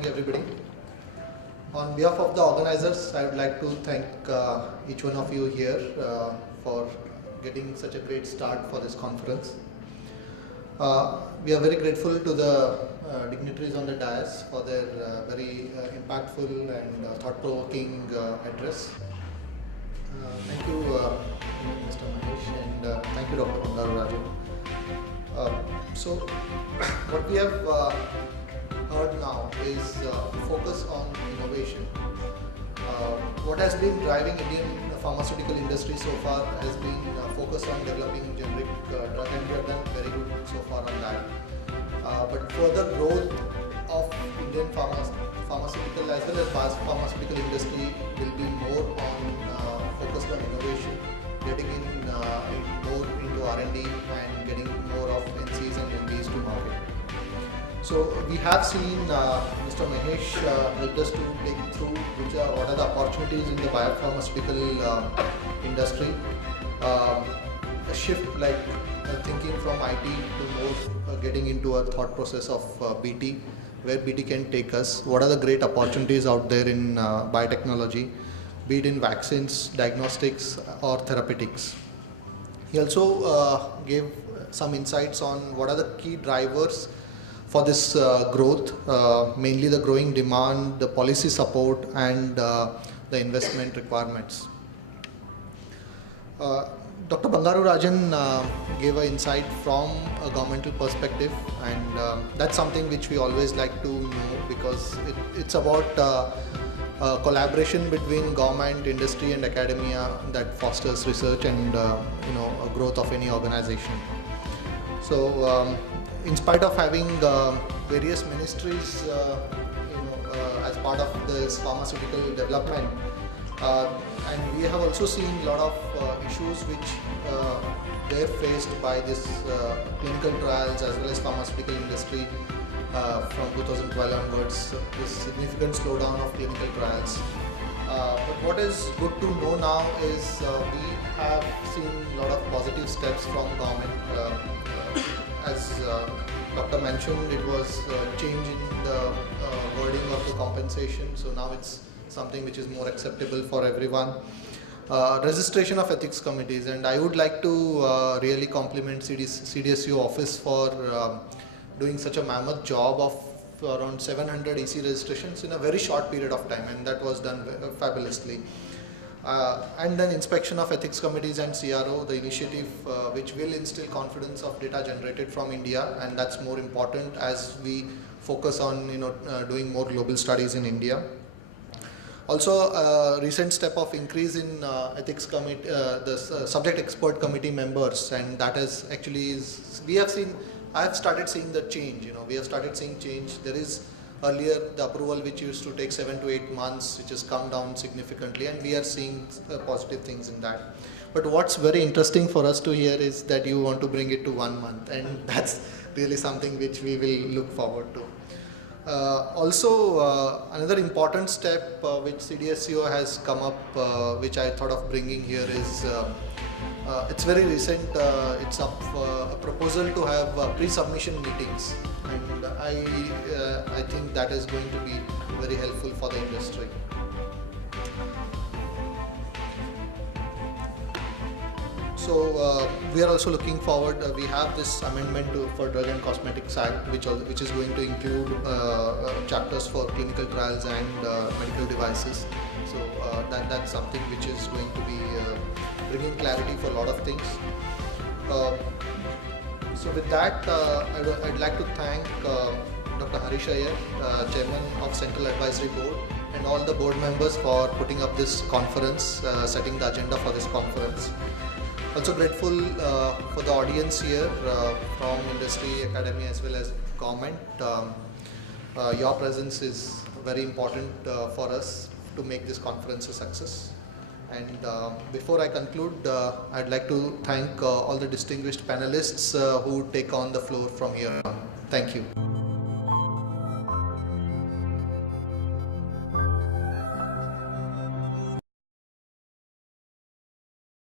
morning everybody. On behalf of the organizers, I would like to thank each one of you here for getting such a great start for this conference. We are very grateful to the dignitaries on the dais for their very impactful and thought-provoking address. Thank you, Mr. Mahesh, and thank you, Dr. Bangaru Rajan. So, what we have heard now is focus on innovation. What has been driving Indian pharmaceutical industry so far has been focus on developing generic drug, and we have done very good so far on that. But further growth of Indian pharmaceutical as well as pharmaceutical industry will be more on focused on innovation, getting in more into R&D and getting more of NCs and MBs to market. So we have seen Mr. Mahesh helped us to take through what are the opportunities in the biopharmaceutical industry. A shift like thinking from IT to more getting into a thought process of BT, where BT can take us. What are the great opportunities out there in biotechnology, be it in vaccines, diagnostics or therapeutics. He also gave some insights on what are the key drivers for this growth, mainly the growing demand, the policy support and the investment requirements. Dr. Bangaru Rajan gave an insight from a governmental perspective, and that's something which we always like to know, because it's about collaboration between government, industry and academia that fosters research and growth of any organization. So in spite of having various ministries as part of this pharmaceutical development, and we have also seen a lot of issues which were faced by this clinical trials as well as pharmaceutical industry from 2012 onwards, this significant slowdown of clinical trials. But what is good to know now is we have seen a lot of positive steps from government. As Doctor mentioned, it was change in the wording of the compensation, so now it's something which is more acceptable for everyone. Registration of ethics committees, and I would like to really compliment CDSU office for doing such a mammoth job of around 700 EC registrations in a very short period of time, and that was done fabulously. And then inspection of ethics committees and CRO, the initiative which will instill confidence of data generated from India, and that's more important as we focus on doing more global studies in India. Also, recent step of increase in ethics committee, the subject expert committee members, and that is actually we have seen. I have started seeing the change. We have started seeing change. There is earlier the approval which used to take 7 to 8 months, which has come down significantly, and we are seeing positive things in that. But what's very interesting for us to hear is that you want to bring it to 1 month, and that's really something which we will look forward to. Also, another important step which CDSCO has come up, which I thought of bringing here is it's very recent. It's a proposal to have pre-submission meetings, and I think that is going to be very helpful for the industry. So we are also looking forward. We have this amendment for Drug and Cosmetics Act, which is going to include chapters for clinical trials and medical devices. So that's something which is going to be bringing clarity for a lot of things. So with that, I'd like to thank Dr. Harish Iyer, Chairman of Central Advisory Board, and all the board members for putting up this conference, setting the agenda for this conference. Also grateful for the audience here from industry, academia as well as government. Your presence is very important for us to make this conference a success. And before I conclude, I'd like to thank all the distinguished panelists who take on the floor from here on. Thank you.